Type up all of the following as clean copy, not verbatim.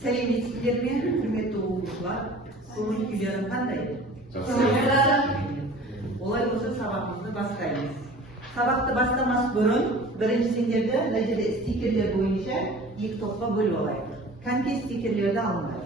Сәлеметсіздер ме, құрметті оқушылар? Көңіл күйлерің қандай? Олай болса сабағымызды бастаймыз. Сабақты бастамас бұрын бірінші сендерді мына жерде стикерлер бойынша екі топқа бөліп алайық. Конкет стикерлерді алыңдар.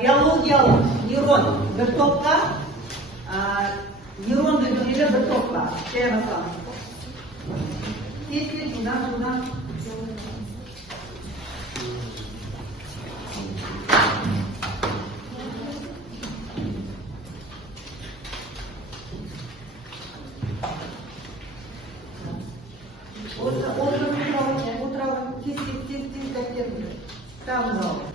Биологиялық нейрон бір топқа, нейронды жүйелер бір топқа. Жая басамыз. Тез-тез жылдан. Отырауын тез дәптеріңді. Тағыз алып.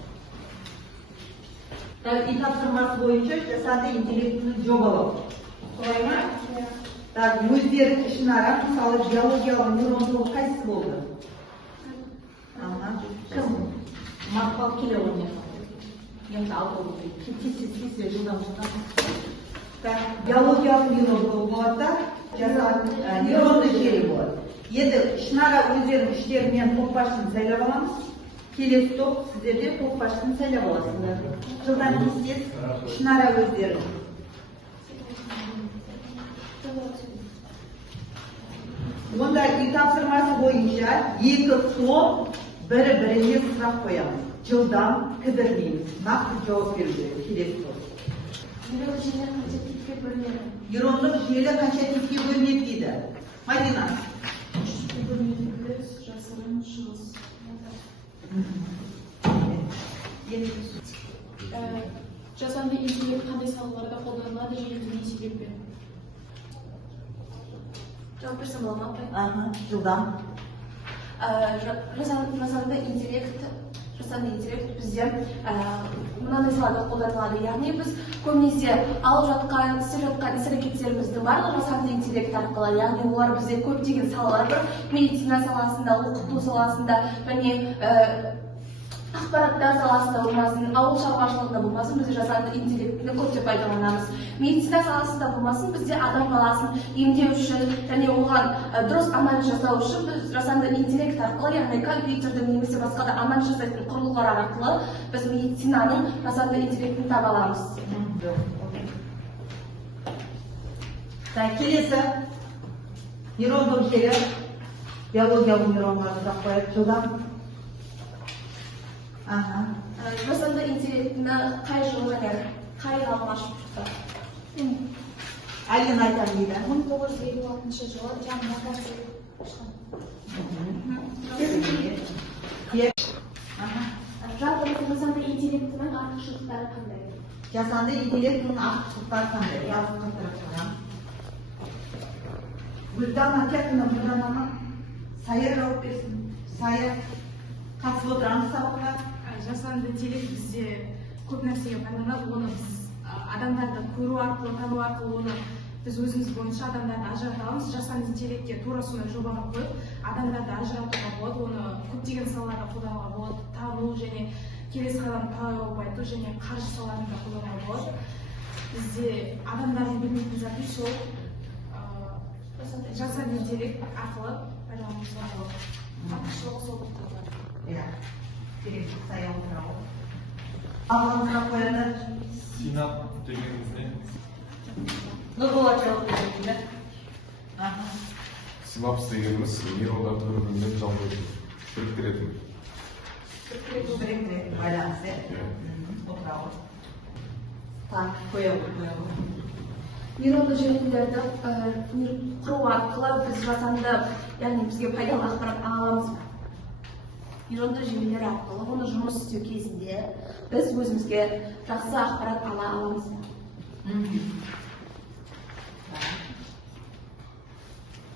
И тапсырмасы бойынша жасанды интеллектіні жобалау. Солай ма? Өздерің ішінара, мысалы биологиялық нейрон тобы қайсысы болды? Кім? Мақпал келе ойнап. Енді алып олды. Тез жылдан. Биологиялық нейрон тобы болады, жасанды нейронды желі болады. Енді ішінара өздерің іштерінен топ басшыны сайлап аламыз. Келесі топ сіздерде топ басшыны сайлап аласыңдар. Жылдан тез ішінара өздерің. Онда үй тапсырмасы бойынша екі топ бірі-біріне сұрақ қоямыз. Жылдан кідірмейміз. Нақты жауап беруге келесі топ. Нейрондық желі қанша типке бөлінеді дейді? Мадина. Жасанды интеллект қандай салаларда қолданылады және не себеппен? Жауап берсем бола ма? Жылдан. Жасанды интеллект бізде мынандай салада қолданылады. Яғни біз көбінесе алып жатқан, істеп жатқан іс-әрекеттеріміздің барлығы жасанды интеллект арқылы. Яғни олар бізде көптеген салалар бар. Медицина саласында, оқыту саласында, және ақпараттар саласында болмасын, ауыл шаруашылығында болмасын, біз жасанды интеллектіні көптеп пайдаланамыз. Медицина саласында болмасын, бізде адам баласын емдеу үшін және оған дұрыс анализ жасау үшін біз жасанды интеллект арқылы, яғни компьютердің немесе басқа да анализ жасайтын құрылғылар арқылы біз медицинаның жасанды интеллектін таба аламыз. Келесі нейрондық желі, биологиялық нейронға сұрақ қояды. Жылдан. Жасанды интеллектіні қай жылы және қай ғалым ашып шықты? Алина айтар дейді. 1956 жылы Жан Макарти ашқан. Жалпы жасанды интеллектінің артықшылықтары қандай? Жасанды интеллектінің артықшылықтары қандай? Гүлдана, текіні Гүлданама Сая жауап берсін. Сая қатысып отырамыз сабаққа. Жасанды интеллект бізде көп нәрсеге пайдаланады. Оны біз адамдарды көру арқылы, тану арқылы оны біз өзіміз бойынша адамдарды ажырата аламыз. Жасанды интеллектке тура сондай жобаны қойып, адамдарды ажыратуға болады, оны көптеген салаларда қолдануға болады. Тану және келесі қадам тауып айту және қаржы салаларында қолдануға болады. Бізде адамдардың білмейтін затын сол жасанды интеллект арқылы пайдалануға болады. Артықшылығы сол болып табылады. Керек Сая отырауы. Алған сұрақ қояды. Синап дегеніміз не? Нұрболат жауап береді. Синапс дегеніміз нейрондарды бір-бірімен жалғайтын, біріктіретін. Біріктіретін байланысы. Отырауы. Так, қояуы. Нейронды желілерді құру арқылы біз жасанды, яғни бізге пайдалы ақпарат аламыз. Нейронды желілер арқылы оны жұмыс істеу кезінде біз өзімізге жақсы ақпарат ала аламыз.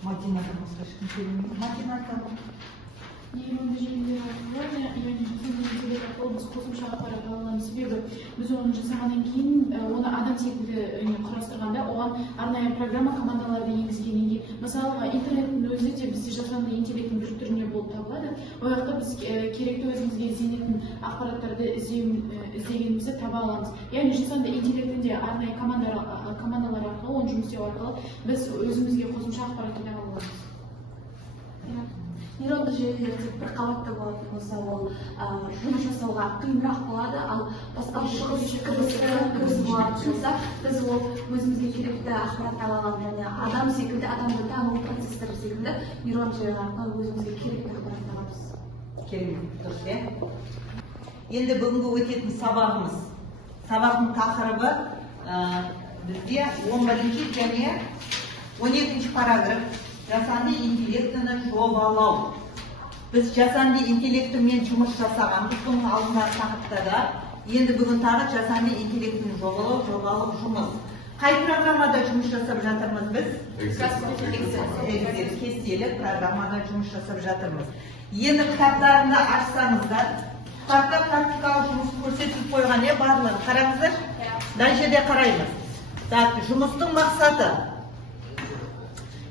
Математика басқа ешкім сөйлемейді. Математика нейронды желілер арқылы яғни жасанды интеллект арқылы біз қосымша ақпарат ала аламыз. Себебі біз оны жасағаннан кейін оны адам секілді құрастырғанда оған арнайы программа командаларды енгізгеннен кейін мысалы интернеттің өзі де бізде жасанды интеллекттің бір түріне болып табылады. Ол жақта біз керекті өзімізге ізденетін ақпараттарды іздегенімізді таба аламыз. Яғни жасанды интеллекттің де арнайы командалар арқылы оны жұмыс істеу арқылы біз өзімізге қосымша ақпарат жинап ала аламыз. Нейронды желілер тек бір қабатта болатын болса, ол жұмыс жасауға қиынырақ болады, ал басқа кіріс болатын болса, біз ол өзімізге керекті ақпарат ала аламыз, және адам секілді, адамды тану процестері секілді нейронды желілер арқылы өзімізге керекті ақпарат аламыз. Керемет, дұрыс, иә? Енді бүгінгі өтетін сабақтың тақырыбы бізде 11 және 12 параграф жасанды интеллектіні жобалау. Біз жасанды интеллектімен жұмыс жасағанбыз бұның алдындағы тақырыптарда. Енді бүгін тағы жасанды интеллектіні жобалық жұмыс. Қай программада жұмыс жасап жатырмыз біз? Excel кестелі программада жұмыс жасап жатырмыз. Енді кітаптарында ашсаңыздар, кітапта практикалық жұмыс көрсетіліп қойған, барлығы қараңыздар. Мына жерде қараймыз. Жұмыстың мақсаты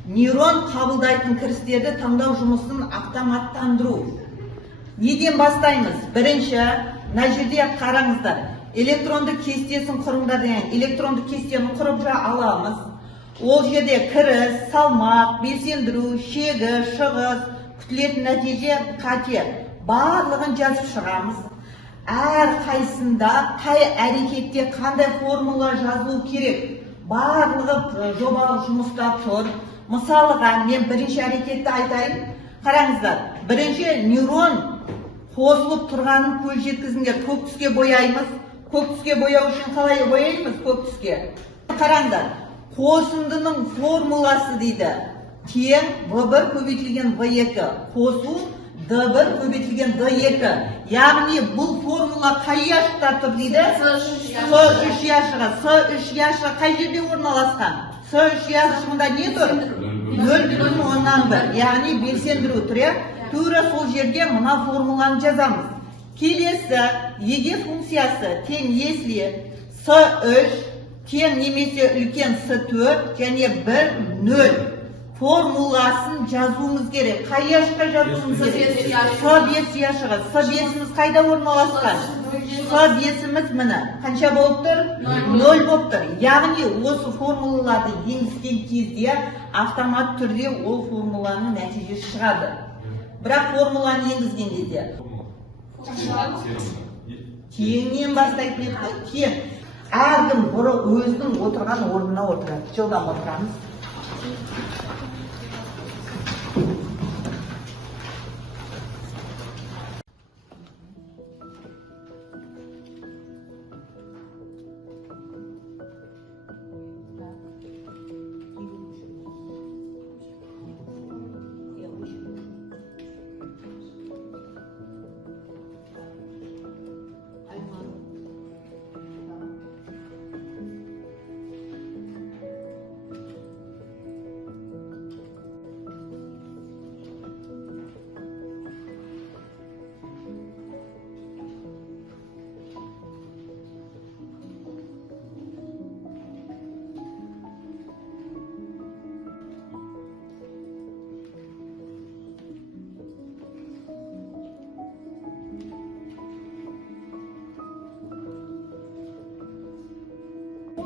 нейрон қабылдайтын кірістерді таңдау жұмысын автоматтандыру. Неден бастаймыз? Бірінші, мына жерде қараңыздар. Электронды кестесін құрыңдар деген. Электронды кестені құрып аламыз. Ол жерде кіріс, салмақ, белсендіру, шегі, шығыс, күтілетін нәтиже, қате. Барлығын жазып шығамыз. Әр қайсында, қай әрекетте қандай формула жазылу керек. Барлығы жобалық жұмыста тұр. Мысалыға, мен бірінші әрекетті айтайын. Қараңыздар, бірінші нейрон қосылып тұрғанын көз жеткізіңдер. Көк түске бояймыз. Көк түске бояу үшін қалай бояймыз? Көк түске. Қараңдар, қосындының формуласы дейді. Тең V1 көбейтілген V2. Қосу D1 көбейтілген D2. Яғни бұл формула қай яшықта тұр дейді? S3 яшығы. S3 яшығы қай жерде орналасқан? S3 яшығында не тұр? 0,1. Яғни белсендіру тұр. Тура сол жерге мына формуланы жазамыз. Келесі, егер функциясы тең если S3 тең немесе үлкен S4 және 1, 0 формуласын жазуымыз керек. Қай яшыққа жазуымыз керек? S5 яшығы. S5-іміз қайда орналасқан? S5-іміз міне. Қанша болып тұр? 0 болып тұр. Яғни осы формулаларды енгізген кезде автомат түрде ол формуланың нәтижесі шығады. Бірақ формуланы енгізген кезде теңнен бастайтын еді, тең. Әркім өзінің отырған орнына отырады. Жылдам отырамыз.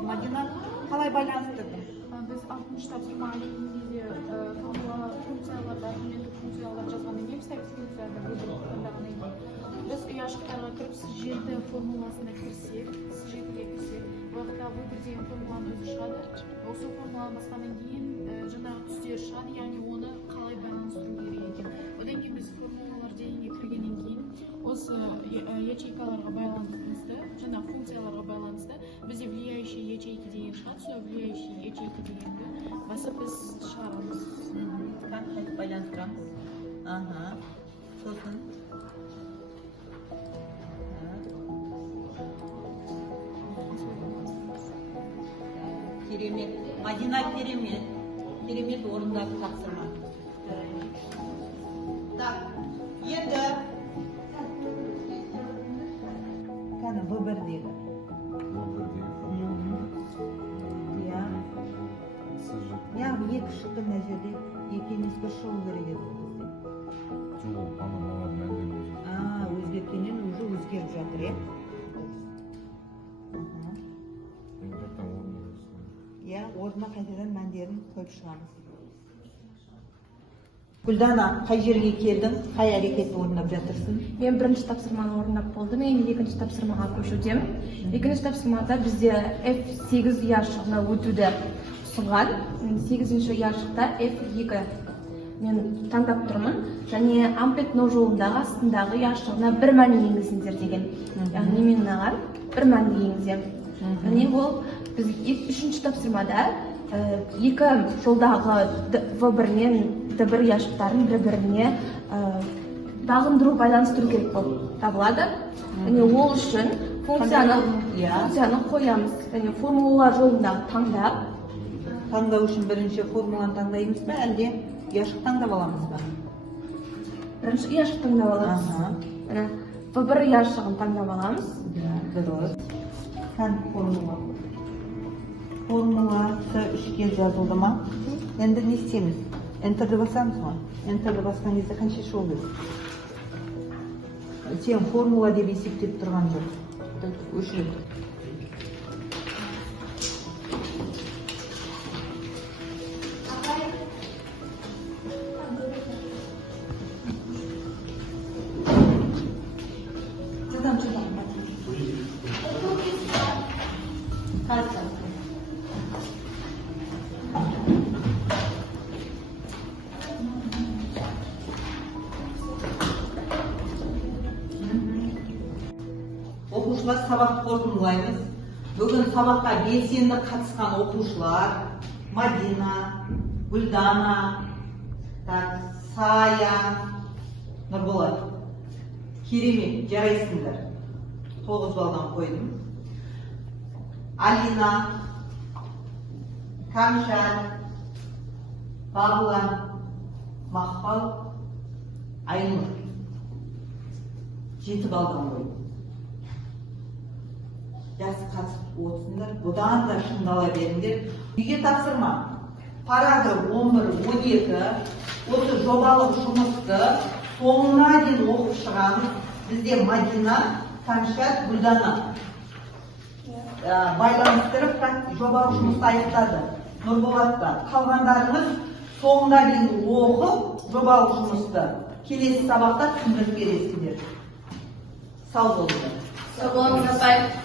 Мадина, қалай байланыстырды? Біз 60 тапсырма ретінде функцияларды, аргументтік функциялар жазғаннан кейін, статистикаларды бөлдіріп біз ұяшықтарға кіріп S7 формуласына кірсек, S7-ге кірсек, уақытта выбор деген формуланы өзі шығады. Осы формуланы басқаннан кейін жаңағы түстер шығады, яғни оны қалай байланыстыру керек екен. Одан кейін біз формулалар дегенге кіргеннен кейін осы ячейкаларға байланысты, жаңағы функцияларға байланысты бізде влияющие ячейки деген шығады, сол влияющие ячейки дегенді басып біз шығарамыз. Қайтып байланыстырамыз. Сосын. Керемет. Мадина керемет. Керемет орындады тапсырма. Так. ана В1-дегі. Иә. Яғни екі шықты мына жерде екі емес бір шығу керек еді бұл кезде. Жоқ, ана маған мәнден Өзгерткеннен уже өзгеріп жатыр, иә? Иә, орнына қайтадан мәндерін қойып шығамыз. Гүлдана, қай жерге келдің, қай әрекетті орындап жатырсың? Мен бірінші тапсырманы орындап болдым, енді екінші тапсырмаға көшудемін. Екінші тапсырмада бізде F8 ұяшығына өтуді ұсынған. 8-ші ұяшықта F2 мен таңдап тұрмын. Және амплит но жолындағы астындағы ұяшығына бір мәнді енгізіңдер деген. Яғни мен мынаған бір мәнді енгіземін. Және ол біз үшінші тапсырмада екі жолдағы В1-нен D1 ұяшықтарын бір-біріне бағындыру, байланыстыру керек болып табылады. Және ол үшін функцияны қоямыз. Және формулалар жолындағы таңдап. Таңдау үшін бірінші формуланы таңдаймыз ба, әлде ұяшық таңдап аламыз ба? Бірінші ұяшық таңдап аламыз. В1 ұяшығын таңдап аламыз. Дұрыс. Қан формула. Формула С3-ге жазылды ма? Енді не істейміз? Enter'ді басамыз ма? Enter'ді басқан кезде қанша шығу керек? Сен формула деп есептеп тұрған жоқ. Өшіріп. Оқушылар сабақты қорытындылаймыз. Бүгін сабаққа белсенді қатысқан оқушылар Мадина, Гүлдана, Сая, Нұрболат. Керемет, жарайсыңдар. 9 балдан қойдым. Алина, Камшат, Бағла, Мақпал, Айнұр. 7 балдан қойдым. Жақсы қатысып отырсыңдар, бұдан да шыңдала беріңдер. Үйге тапсырма. Параграф 11-12 осы жобалық жұмысты соңына дейін оқып шығамыз. Бізде Мадина, Камшат, Гүлдана байланыстырып жобалық жұмысты аяқтады. Нұрболатта қалғандарыңыз соңына дейін оқып жобалық жұмысты келесі сабақта түсіндіріп бересіңдер. Сау болыңыздар. Сау болыңыз, апай.